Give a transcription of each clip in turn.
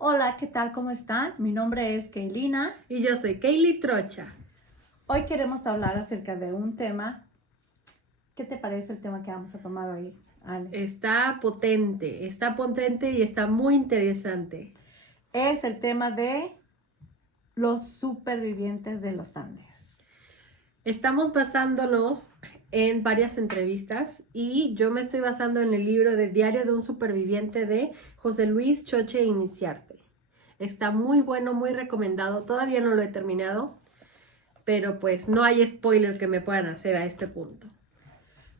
Hola, ¿qué tal? ¿Cómo están? Mi nombre es Keilina. Y yo soy Kaylee Trocha. Hoy queremos hablar acerca de un tema. ¿Qué te parece el tema que vamos a tomar hoy, Ale? Está potente y está muy interesante. Es el tema de los supervivientes de los Andes. Estamos basándonos en varias entrevistas y yo me estoy basando en el libro de Diario de un superviviente de José Luis Choche Iniciarte. Está muy bueno, muy recomendado. Todavía no lo he terminado, pero pues no hay spoiler que me puedan hacer a este punto.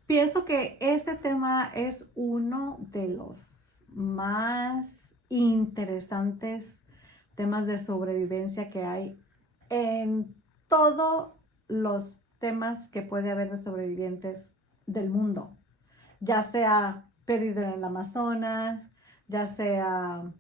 Pienso que este tema es uno de los más interesantes temas de sobrevivencia que hay en todos los temas que puede haber de sobrevivientes del mundo, ya sea perdido en el Amazonas, ya sea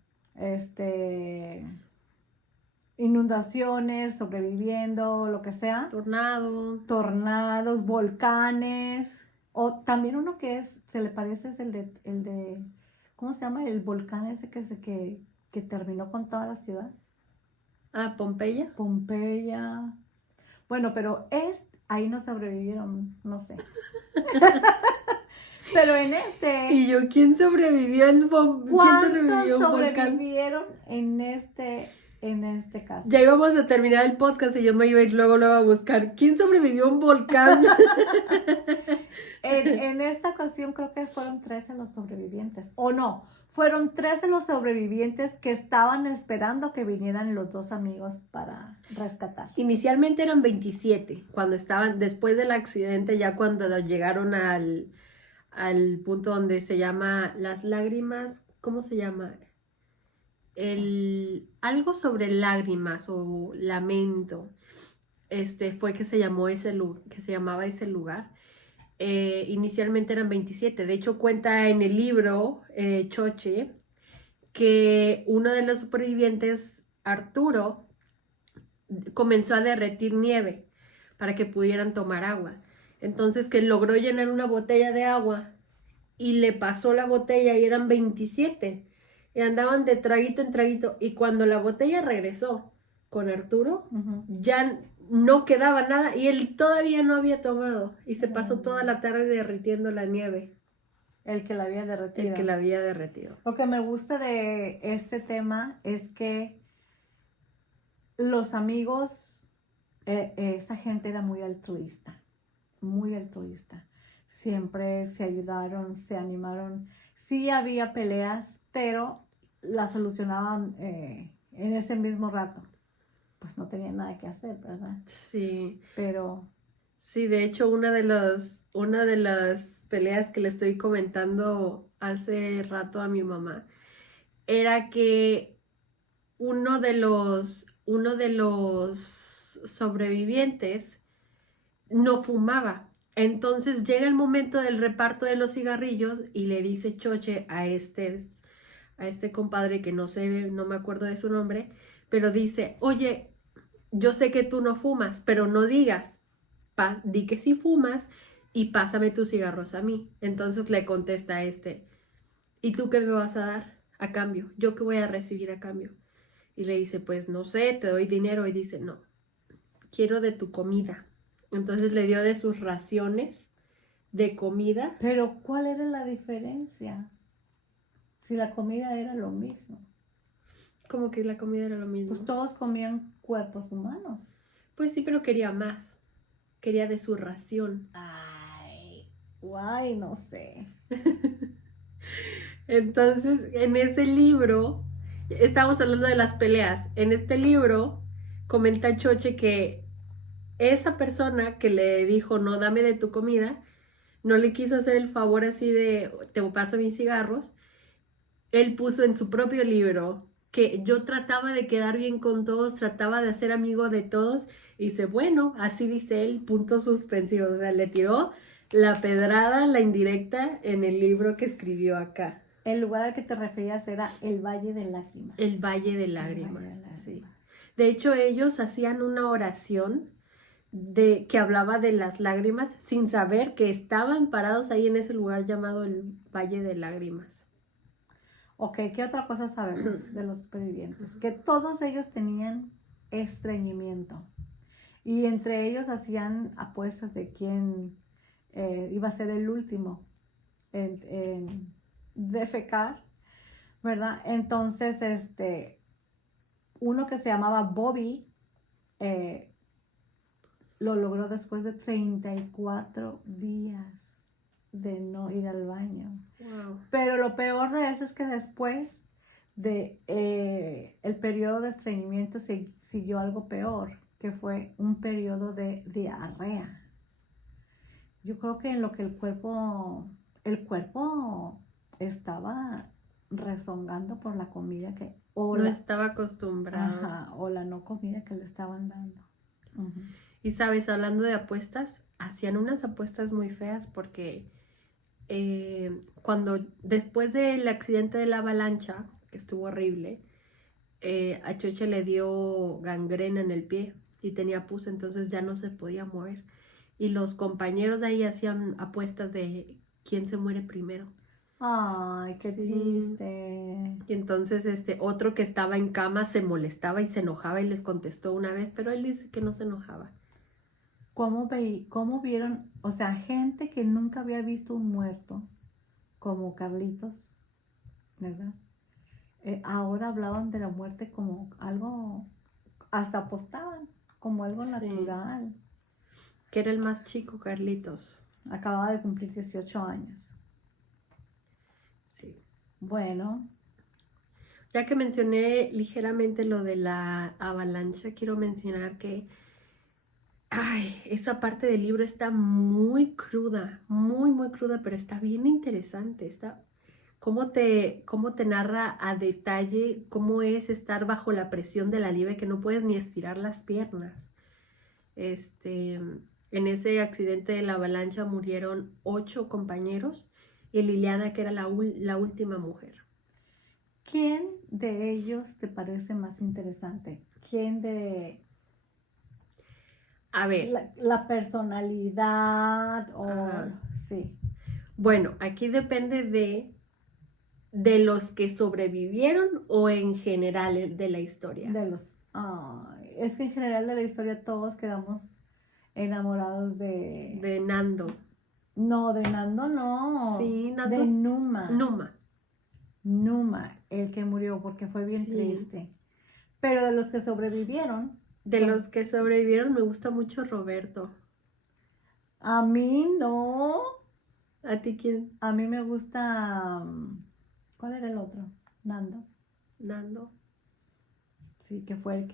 inundaciones, sobreviviendo, lo que sea, Tornado. tornados, volcanes, o también uno que se le parece es ¿cómo se llama? El volcán ese que terminó con toda la ciudad, Pompeya. Pompeya. Bueno, pero ahí no sobrevivieron, no sé. Pero en Y yo, ¿quién sobrevivió ¿cuántos un volcán? sobrevivieron en este caso? Ya íbamos a terminar el podcast y yo me iba a ir luego a buscar quién sobrevivió a un volcán. En esta ocasión creo que fueron 13 los sobrevivientes, o no, fueron 13 los sobrevivientes que estaban esperando que vinieran los dos amigos para rescatar. Inicialmente eran 27, cuando estaban, después del accidente, ya cuando llegaron al punto donde se llama Las Lágrimas, ¿cómo se llama? Algo sobre lágrimas o lamento, fue que se llamó que se llamaba ese lugar. Inicialmente eran 27. De hecho, cuenta en el libro Choche que uno de los supervivientes, Arturo, comenzó a derretir nieve para que pudieran tomar agua. Entonces que logró llenar una botella de agua y le pasó la botella y eran 27. Y andaban de traguito en traguito. Y cuando la botella regresó con Arturo, ya no quedaba nada y él todavía no había tomado. Y se pasó toda la tarde derritiendo la nieve. El que la había derretido. El que la había derretido. Lo que me gusta de este tema es que los amigos, esa gente era muy altruista, muy altruista. Siempre se ayudaron, se animaron. Sí había peleas, pero las solucionaban en ese mismo rato. Pues no tenían nada que hacer, ¿verdad? Sí. Pero Sí, de hecho, una de las peleas que le estoy comentando hace rato a mi mamá era que uno de los sobrevivientes no fumaba. Entonces llega el momento del reparto de los cigarrillos y le dice Choche a este compadre que no sé, no me acuerdo de su nombre, pero dice, oye, yo sé que tú no fumas, pero no digas, di que sí fumas y pásame tus cigarros a mí. Entonces le contesta a ¿y tú qué me vas a dar a cambio? ¿Yo qué voy a recibir a cambio? Y le dice, pues no sé, te doy dinero. Y dice, no, quiero de tu comida. Entonces le dio de sus raciones de comida. Pero ¿cuál era la diferencia? Si la comida era lo mismo. Como que la comida era lo mismo. Pues todos comían cuerpos humanos. Pues sí, pero quería más. Quería de su ración. Ay, guay, no sé. Entonces, en ese libro, estamos hablando de las peleas. En este libro, comenta Choche que esa persona que le dijo, no, dame de tu comida, no le quiso hacer el favor así de, te paso mis cigarros. Él puso en su propio libro que yo trataba de quedar bien con todos, trataba de ser amigo de todos. Y dice, bueno, así dice él, puntos suspensivos. O sea, le tiró la pedrada, la indirecta en el libro que escribió acá. El lugar al que te referías era el Valle de Lágrimas. El Valle de Lágrimas, Valle de Lágrimas. Sí. De hecho, ellos hacían una oración que hablaba de las lágrimas sin saber que estaban parados ahí en ese lugar llamado el Valle de Lágrimas. Ok, ¿qué otra cosa sabemos de los supervivientes? Que todos ellos tenían estreñimiento y entre ellos hacían apuestas de quién iba a ser el último en defecar, ¿verdad? Entonces, uno que se llamaba Bobby eh, lo logró después de 34 días de no ir al baño. Wow. Pero lo peor de eso es que después de el periodo de estreñimiento siguió algo peor, que fue un periodo de diarrea. Yo creo que en lo que el cuerpo estaba rezongando por la comida No estaba acostumbrado. ajá, o la no comida que le estaban dando. Ujú. Y sabes, hablando de apuestas, hacían unas apuestas muy feas porque cuando después del accidente de la avalancha, que estuvo horrible, a Choche le dio gangrena en el pie y tenía pus, entonces ya no se podía mover. Y los compañeros de ahí hacían apuestas de quién se muere primero. Ay, qué Sí. triste. Y entonces otro que estaba en cama se molestaba y se enojaba y les contestó una vez, pero él dice que no se enojaba. ¿Cómo vieron? O sea, gente que nunca había visto un muerto, como Carlitos, ¿verdad? Ahora hablaban de la muerte como algo, hasta apostaban, como algo Sí. natural. Que era el más chico, Carlitos. Acababa de cumplir 18 años. Sí. Bueno, Ya que mencioné ligeramente lo de la avalancha, quiero mencionar que esa parte del libro está muy cruda, muy, muy cruda, pero está bien interesante. Está cómo te narra a detalle cómo es estar bajo la presión de la nieve que no puedes ni estirar las piernas. En ese accidente de la avalancha murieron 8 compañeros y Liliana, que era la última mujer. ¿quién de ellos te parece más interesante? ¿Quién de A ver, la personalidad o ajá. sí, Bueno, aquí depende de los que sobrevivieron o en general de la historia. es que en general de la historia todos quedamos enamorados de De Nando. no, de Nando no, Sí, Nando. de Numa. Numa. Numa, el que murió porque fue bien Sí. triste. Pero de los que sobrevivieron, De pues, los que sobrevivieron me gusta mucho Roberto. a mí no. ¿A ti quién? A mí me gusta. ¿Cuál era el otro? Nando. Nando. Sí, que fue el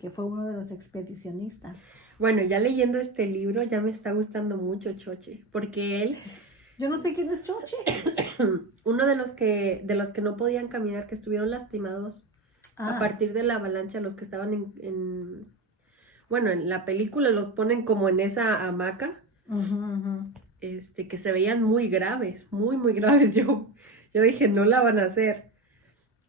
que fue uno de los expedicionistas. Bueno, ya leyendo este libro ya me está gustando mucho Choche, porque él, Yo no sé quién es Choche. uno de los que no podían caminar, que estuvieron lastimados a partir de la avalancha, los que estaban bueno, en la película los ponen como en esa hamaca, que se veían muy graves, muy, muy graves. Yo dije, no la van a hacer.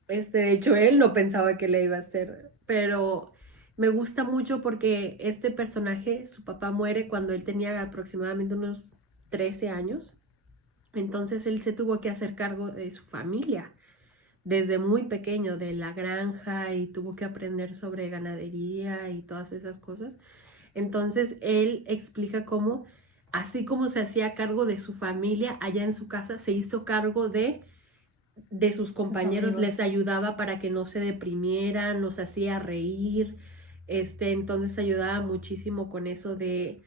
De hecho, él no pensaba que le iba a hacer, pero me gusta mucho porque este personaje, su papá muere cuando él tenía aproximadamente unos 13 años, entonces él se tuvo que hacer cargo de su familia desde muy pequeño, de la granja, y tuvo que aprender sobre ganadería y todas esas cosas. Entonces él explica cómo, así como se hacía cargo de su familia allá en su casa, se hizo cargo de sus compañeros, les ayudaba para que no se deprimieran, los hacía reír, entonces ayudaba muchísimo con eso del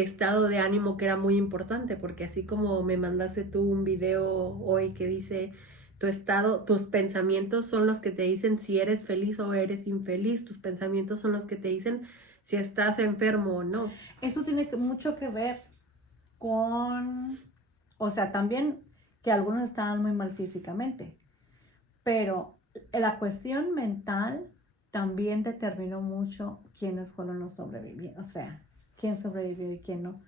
estado de ánimo, que era muy importante, porque así como me mandaste tú un video hoy que dice tus pensamientos son los que te dicen si eres feliz o eres infeliz, tus pensamientos son los que te dicen si estás enfermo o no. Esto tiene mucho que ver con, o sea, también que algunos estaban muy mal físicamente, pero la cuestión mental también determinó mucho quiénes fueron los sobrevivientes, o sea, quién sobrevivió y quién no.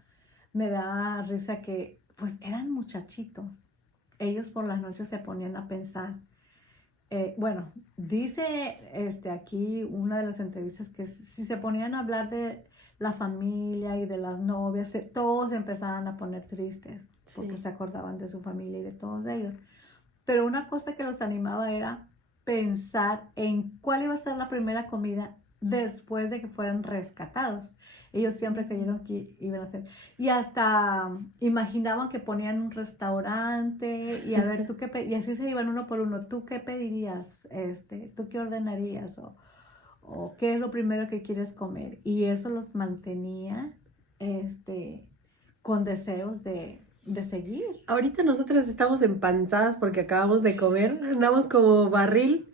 Me da risa que, pues, eran muchachitos. Ellos por las noches se ponían a pensar. Bueno, dice aquí una de las entrevistas que si se ponían a hablar de la familia y de las novias, todos empezaban a poner tristes porque Sí. se acordaban de su familia y de todos ellos. pero una cosa que los animaba era pensar en cuál iba a ser la primera comida después de que fueran rescatados. Ellos siempre creyeron que iban a hacer. Y hasta imaginaban que ponían un restaurante y a ver, y así se iban uno por uno. ¿Tú qué pedirías? ¿Tú qué ordenarías? O qué es lo primero que quieres comer. Y eso los mantenía con deseos de seguir. Ahorita nosotras estamos empanzadas porque acabamos de comer, andamos como barril,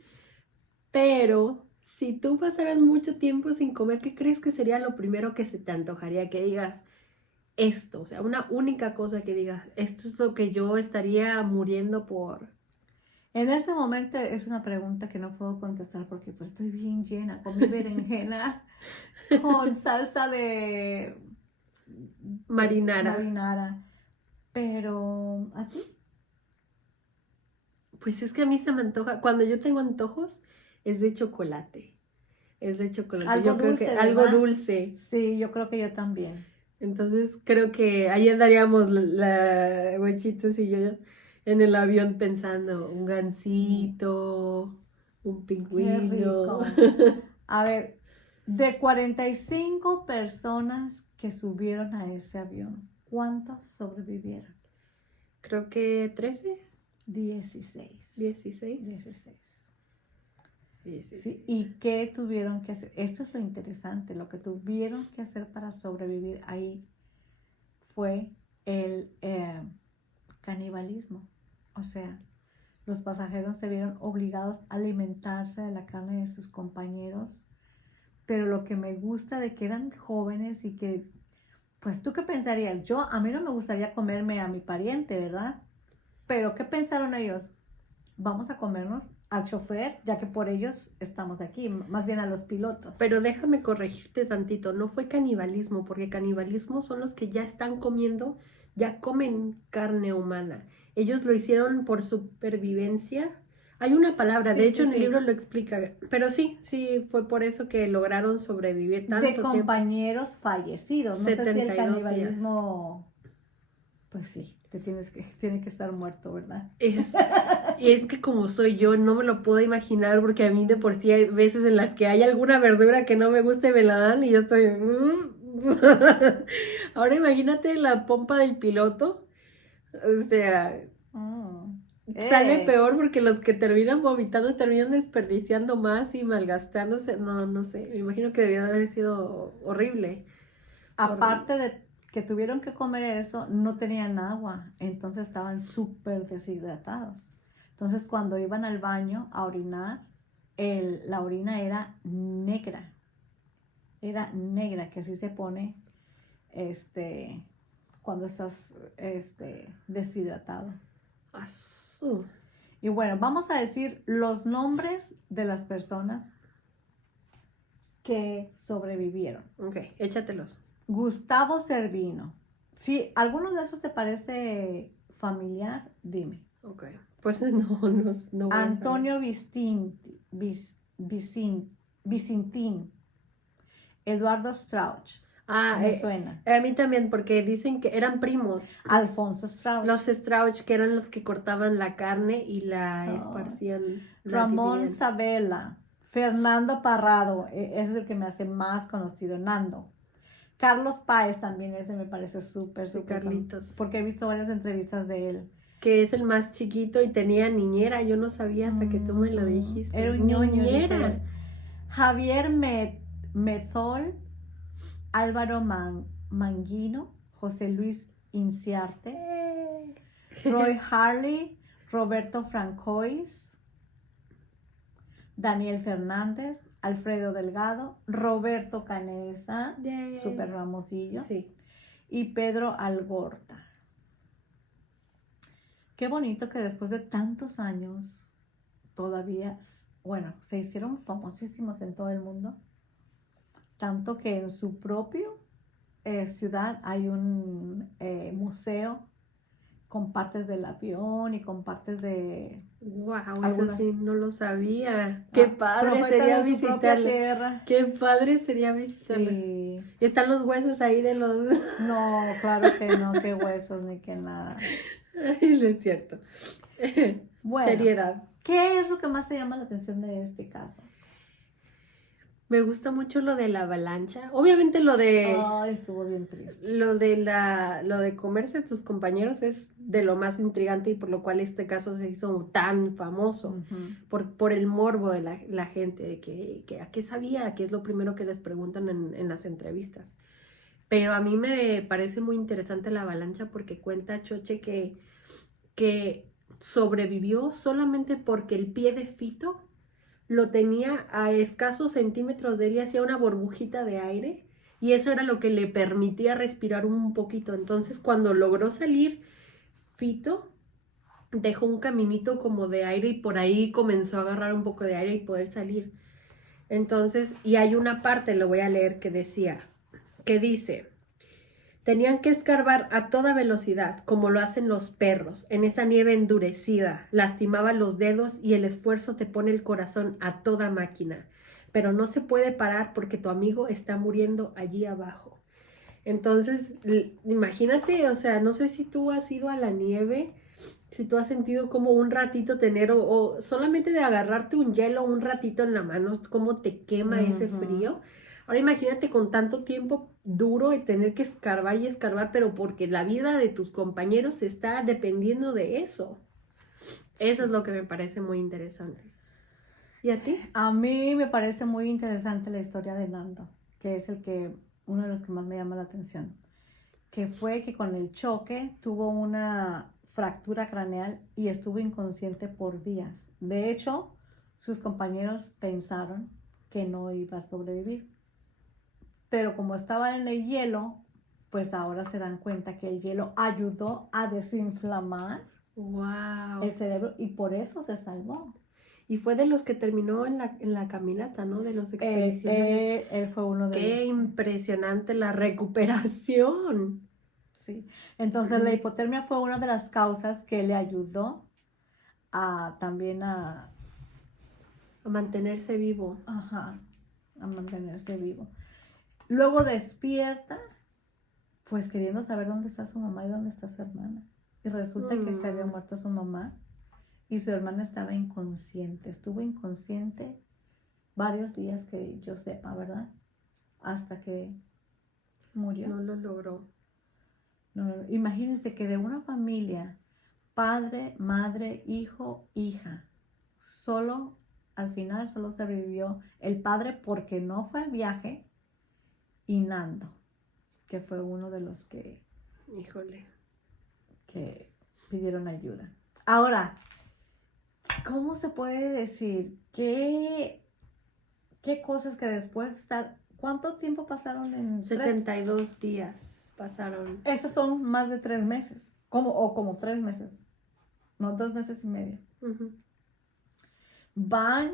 pero si tú pasaras mucho tiempo sin comer, ¿qué crees que sería lo primero que se te antojaría? Que digas esto, o sea, una única cosa que digas, esto es lo que yo estaría muriendo por. En ese momento es una pregunta que no puedo contestar porque pues estoy bien llena con mi berenjena con salsa de Marinara. Pero, ¿a ti? Pues es que a mí se me antoja, cuando yo tengo antojos, es de chocolate. Es de chocolate. Algo Yo creo dulce, que ¿verdad? algo dulce. Sí, yo creo que yo también. Entonces creo que ahí andaríamos Huechitos y yo en el avión pensando un gansito, un Qué pingüino. rico. A ver, de 45 personas que subieron a ese avión, ¿cuántos sobrevivieron? Creo que 13, 16. 16. 16. 16. Sí, ¿y qué tuvieron que hacer? Esto es lo interesante, lo que tuvieron que hacer para sobrevivir ahí fue el canibalismo. O sea, los pasajeros se vieron obligados a alimentarse de la carne de sus compañeros, pero lo que me gusta de que eran jóvenes y que, pues tú qué pensarías, a mí no me gustaría comerme a mi pariente, ¿verdad? Pero ¿qué pensaron ellos? Vamos a comernos al chofer, ya que por ellos estamos aquí, más bien a los pilotos. Pero déjame corregirte tantito, no fue canibalismo, porque canibalismo son los que ya están comiendo, ya comen carne humana. Ellos lo hicieron por supervivencia. Hay una palabra, Sí, de hecho sí, en el sí. libro lo explica, pero sí, fue por eso que lograron sobrevivir tanto De tiempo. compañeros fallecidos. No sé si el 72 días. canibalismo, pues sí, tiene que estar muerto, ¿verdad? Y es que como soy yo, no me lo puedo imaginar porque a mí de por sí hay veces en las que hay alguna verdura que no me gusta y me la dan y yo estoy. Ahora imagínate la pompa del piloto. O sea, sale peor porque los que terminan vomitando terminan desperdiciando más y malgastándose. No sé. Me imagino que debió haber sido horrible. Aparte de que tuvieron que comer eso, no tenían agua, entonces estaban súper deshidratados. Entonces cuando iban al baño a orinar, la orina era negra, que así se pone cuando estás deshidratado. Azul. Y bueno, vamos a decir los nombres de las personas que sobrevivieron. Ok, échatelos. Gustavo Cervino. Si alguno de esos te parece familiar, dime. Ok, pues no voy a saber. Antonio Vicintín. Eduardo Strauch. Me suena. A mí también, porque dicen que eran primos. Alfonso Strauch. Los Strauch, que eran los que cortaban la carne y la esparcían. Ramón dividían. Sabela. Fernando Parrado. Ese es el que me hace más conocido. Nando. Carlos Páez también, ese me parece súper, Sí, súper. Carlitos. Porque he visto varias entrevistas de él. Que es el más chiquito y tenía niñera. Yo no sabía hasta que tú me lo dijiste. Era un ñoño. Niñera. Javier Mezol, Álvaro Manguino, José Luis Inciarte, Roy Harley, Roberto Francois, Daniel Fernández, Alfredo Delgado, Roberto Canesa, Yay. súper famosillo, Sí. y Pedro Algorta. Qué bonito que después de tantos años todavía, bueno, se hicieron famosísimos en todo el mundo, tanto que en su propio ciudad hay un museo con partes del avión y con partes de... Wow, algunas... eso sí, no lo sabía. Qué padre profetas sería de su propia visitarle. tierra. Qué padre sería visitarle. Sí. Y están los huesos ahí de los... No, claro que no, qué huesos ni qué nada. Ay, no es cierto. Bueno, seriedad. ¿qué es lo que más te llama la atención de este caso? Me gusta mucho lo de la avalancha. Obviamente lo de Ay, estuvo bien triste. lo de comerse a sus compañeros es de lo más intrigante y por lo cual este caso se hizo tan famoso. Ujú. Por el morbo de la gente, de que a qué sabía, que es lo primero que les preguntan en las entrevistas. Pero a mí me parece muy interesante la avalancha porque cuenta Choche que sobrevivió solamente porque el pie de Fito lo tenía a escasos centímetros de él y hacía una burbujita de aire y eso era lo que le permitía respirar un poquito. Entonces cuando logró salir, Fito dejó un caminito como de aire y por ahí comenzó a agarrar un poco de aire y poder salir. Entonces, y hay una parte, lo voy a leer, que dice, tenían que escarbar a toda velocidad, como lo hacen los perros, en esa nieve endurecida, lastimaba los dedos y el esfuerzo te pone el corazón a toda máquina, pero no se puede parar porque tu amigo está muriendo allí abajo. Entonces, imagínate, o sea, no sé si tú has ido a la nieve, si tú has sentido como un ratito tener o solamente de agarrarte un hielo un ratito en la mano, cómo te quema ese Ujú. frío. Ahora imagínate con tanto tiempo duro y tener que escarbar y escarbar, pero porque la vida de tus compañeros está dependiendo de eso. Eso es Sí. lo que me parece muy interesante. ¿Y a ti? A mí me parece muy interesante la historia de Nando, que es uno de los que más me llama la atención, que fue que con el choque tuvo una fractura craneal y estuvo inconsciente por días. De hecho, sus compañeros pensaron que no iba a sobrevivir, pero como estaba en el hielo, pues ahora se dan cuenta que el hielo ayudó a desinflamar Wow. el cerebro y por eso se salvó. Y fue de los que terminó en la caminata, ¿no? De los expedicionarios. Él fue uno de los Qué que... impresionante la recuperación. Sí. Entonces la hipotermia fue una de las causas que le ayudó también A mantenerse vivo. ajá, a mantenerse vivo. Luego despierta, pues queriendo saber dónde está su mamá y dónde está su hermana. Y resulta que se había muerto su mamá y su hermana estaba inconsciente. Estuvo inconsciente varios días que yo sepa, ¿verdad? Hasta que murió. No lo logró. No, imagínense que de una familia, padre, madre, hijo, hija, solo al final solo sobrevivió el padre porque no fue al viaje y Nando, que fue uno de los Híjole. que pidieron ayuda. Ahora, ¿cómo se puede decir qué cosas que después de estar, cuánto tiempo pasaron en 72 días pasaron. Esos son más de 3 meses, como 3 meses, no 2 meses y medio. Ujú. Van,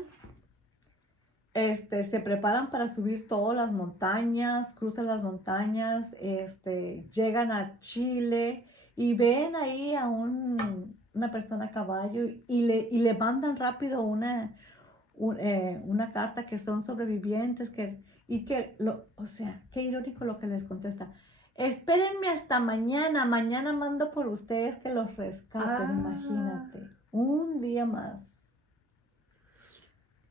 se preparan para subir todas las montañas, cruzan las montañas, llegan a Chile y ven ahí a una persona a caballo y le mandan rápido una carta que son sobrevivientes o sea, qué irónico lo que les contesta. Espérenme hasta mañana, mañana mando por ustedes que los rescaten, imagínate, un día más.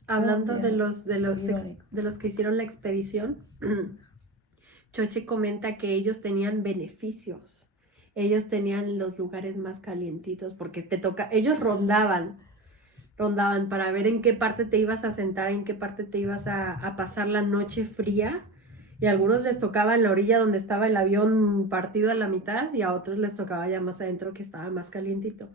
Hablando Un de día de irónico. los que hicieron la expedición, Choche comenta que ellos tenían beneficios. Ellos tenían los lugares más calientitos porque ellos rondaban para ver en qué parte te ibas a sentar, en qué parte te ibas a pasar la noche fría. Y a algunos les tocaba en la orilla donde estaba el avión partido a la mitad y a otros les tocaba ya más adentro que estaba más calientito.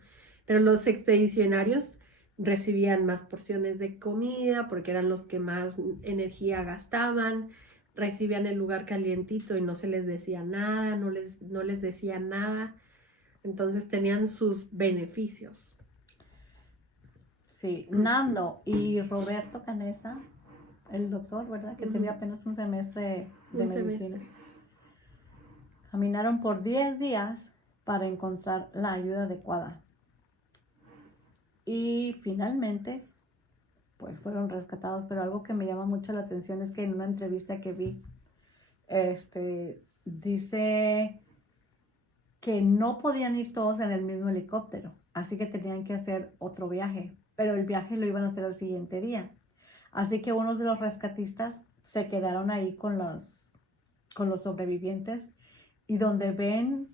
Pero los expedicionarios recibían más porciones de comida porque eran los que más energía gastaban, recibían el lugar calientito y no se les decía nada, no les decía nada. Entonces tenían sus beneficios. Sí, Nando y Roberto Canesa, el doctor, ¿verdad? Que tenía apenas un semestre de medicina. Caminaron por 10 días para encontrar la ayuda adecuada. Y finalmente, pues fueron rescatados. Pero algo que me llama mucho la atención es que en una entrevista que vi, dice que no podían ir todos en el mismo helicóptero, así que tenían que hacer otro viaje, pero el viaje lo iban a hacer al siguiente día. Así que unos de los rescatistas se quedaron ahí con los sobrevivientes y donde ven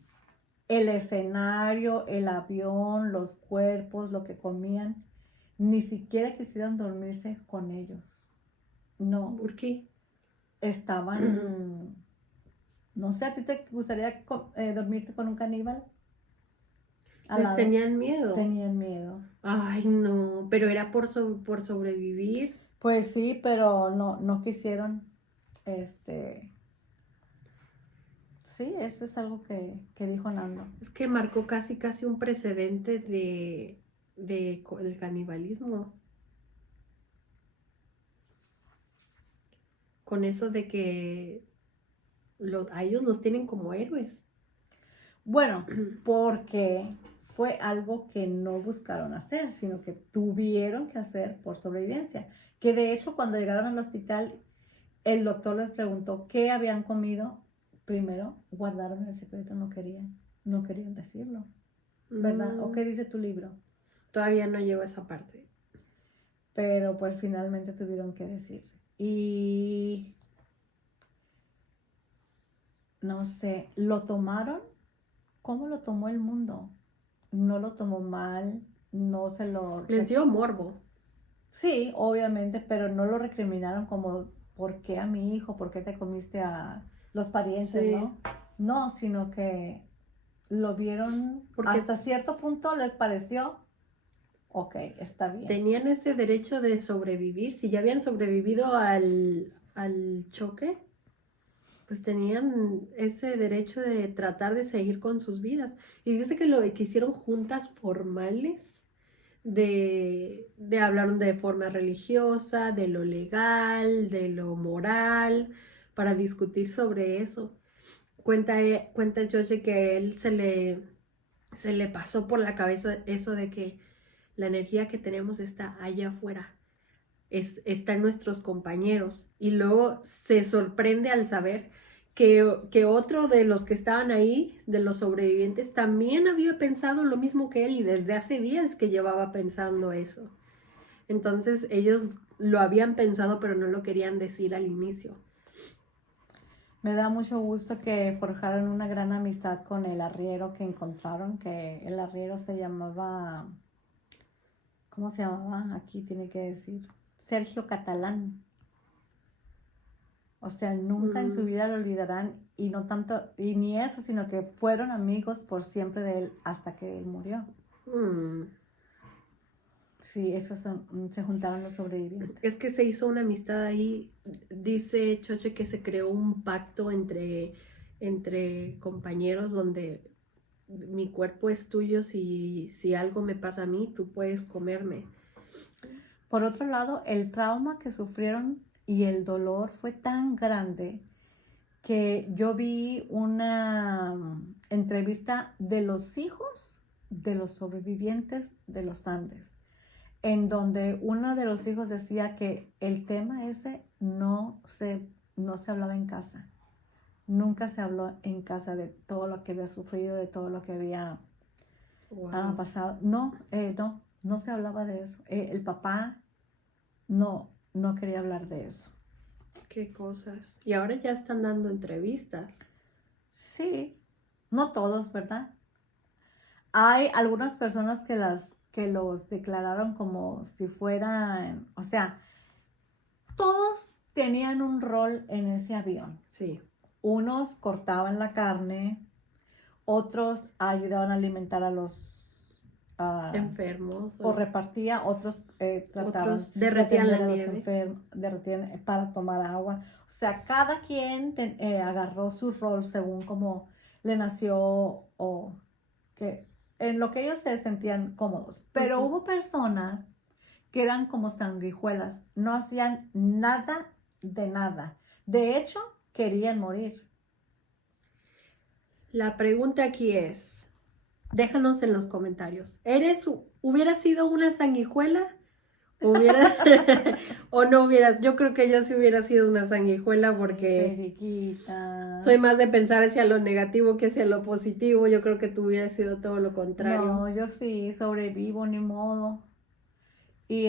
el escenario, el avión, los cuerpos, lo que comían, ni siquiera quisieron dormirse con ellos. No, ¿Por qué? estaban, no sé, ¿a ti te gustaría dormirte con un caníbal? Al Les lado. tenían miedo. Tenían miedo. Ay, no, pero era por sobrevivir. Pues sí, pero no quisieron, sí, eso es algo que dijo Nando. Es que marcó casi un precedente del canibalismo. Con eso de que a ellos los tienen como héroes. Bueno, porque fue algo que no buscaron hacer, sino que tuvieron que hacer por sobrevivencia. Que de hecho cuando llegaron al hospital, el doctor les preguntó qué habían comido. Primero guardaron el secreto, no querían decirlo, ¿verdad? ¿O qué dice tu libro? Todavía no llegó a esa parte. Pero pues finalmente tuvieron que decir. Y no sé, ¿lo tomaron? ¿Cómo lo tomó el mundo? No lo tomó mal, no se lo... Les dio morbo. Sí, obviamente, pero no lo recriminaron como, ¿por qué a mi hijo? ¿Por qué te comiste a los parientes, Sí. no? No, sino que lo vieron, Porque hasta cierto punto les pareció, ok, está bien. tenían ese derecho de sobrevivir. Si ya habían sobrevivido al choque, pues tenían ese derecho de tratar de seguir con sus vidas. Y dice que hicieron juntas formales de hablar de forma religiosa, de lo legal, de lo moral, para discutir sobre eso. Cuenta Joshi que a él se le pasó por la cabeza eso de que la energía que tenemos está allá afuera, está en nuestros compañeros, y luego se sorprende al saber que otro de los que estaban ahí, de los sobrevivientes, también había pensado lo mismo que él y desde hace días que llevaba pensando eso. Entonces ellos lo habían pensado pero no lo querían decir al inicio. Me da mucho gusto que forjaron una gran amistad con el arriero que encontraron, que el arriero se llamaba, ¿cómo se llamaba? Aquí tiene que decir, Sergio Catalán. O sea, nunca en su vida lo olvidarán y no tanto, y ni eso, sino que fueron amigos por siempre de él hasta que él murió. Sí, esos se juntaron los sobrevivientes. Es que se hizo una amistad ahí. Dice Choche que se creó un pacto entre compañeros donde mi cuerpo es tuyo, si algo me pasa a mí, tú puedes comerme. Por otro lado, el trauma que sufrieron y el dolor fue tan grande que yo vi una entrevista de los hijos de los sobrevivientes de los Andes, en donde uno de los hijos decía que el tema ese no se hablaba en casa. Nunca se habló en casa de todo lo que había sufrido, de todo lo que había pasado. No se hablaba de eso. El papá no quería hablar de eso. Qué cosas. Y ahora ya están dando entrevistas. Sí, no todos, ¿verdad? Hay algunas personas que los declararon como si fueran, o sea, todos tenían un rol en ese avión. Sí. Unos cortaban la carne, otros ayudaban a alimentar a los enfermos. O repartía, otros trataban otros derretían de la atender a los nieve. enfermos, derretían para tomar agua. O sea, cada quien agarró su rol según como le nació o que en lo que ellos se sentían cómodos. Pero hubo personas que eran como sanguijuelas, no hacían nada de nada. De hecho, querían morir. La pregunta aquí es, déjanos en los comentarios, ¿hubieras sido una sanguijuela? O no hubieras, yo creo que yo sí hubiera sido una sanguijuela porque Periquita. soy más de pensar hacia lo negativo que hacia lo positivo. Yo creo que tú hubieras sido todo lo contrario. No, yo sí sobrevivo, ni modo. Y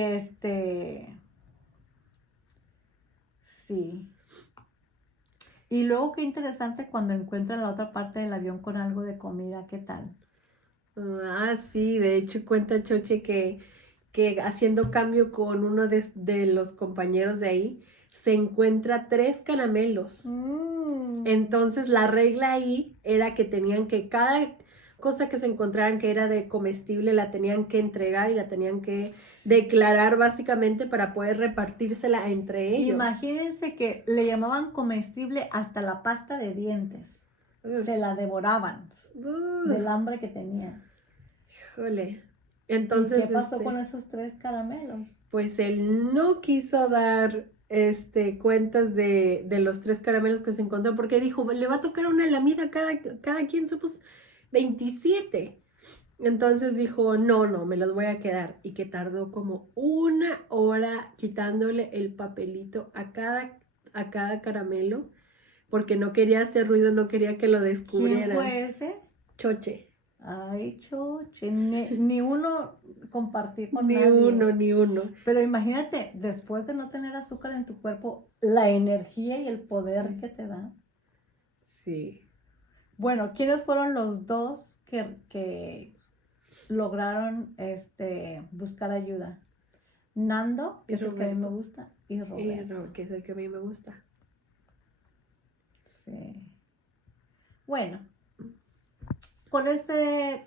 sí. Y luego qué interesante cuando encuentran la otra parte del avión con algo de comida, ¿qué tal? Ah, sí, de hecho cuenta Choche que haciendo cambio con uno de los compañeros de ahí, se encuentra 3 caramelos. Entonces la regla ahí era que tenían que cada cosa que se encontraran que era de comestible la tenían que entregar y la tenían que declarar básicamente para poder repartírsela entre ellos. Imagínense que le llamaban comestible hasta la pasta de dientes. Se la devoraban del hambre que tenían. Híjole. ¿Y Entonces, qué pasó con esos 3 caramelos? pues él no quiso dar cuentas de los 3 caramelos que se encontró porque dijo, le va a tocar una lamida a cada quien, somos 27. Entonces dijo, no, me los voy a quedar. Y que tardó como 1 hora quitándole el papelito a cada caramelo porque no quería hacer ruido, no quería que lo descubrieran. ¿Quién fue ese? Choche. Ay, Choche, ni uno compartí con Ni nadie. ni uno. Pero imagínate, después de no tener azúcar en tu cuerpo, la energía y el poder que te da. Sí. Bueno, ¿quiénes fueron los dos que lograron buscar ayuda? Nando, que Y es el que a mí me Roberto. gusta, y Roberto. Que es el que a mí me gusta. Sí. Bueno, con esta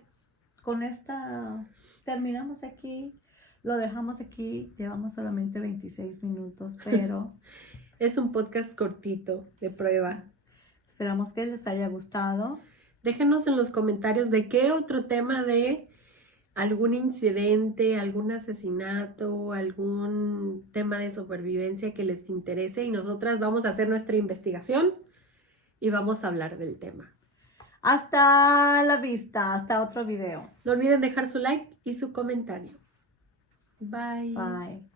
terminamos aquí, lo dejamos aquí, llevamos solamente 26 minutos, pero Es un podcast cortito de prueba. esperamos que les haya gustado. Déjenos en los comentarios de qué otro tema de algún incidente, algún asesinato, algún tema de supervivencia que les interese y nosotras vamos a hacer nuestra investigación y vamos a hablar del tema. Hasta la vista, hasta otro video. No olviden dejar su like y su comentario. Bye. Bye.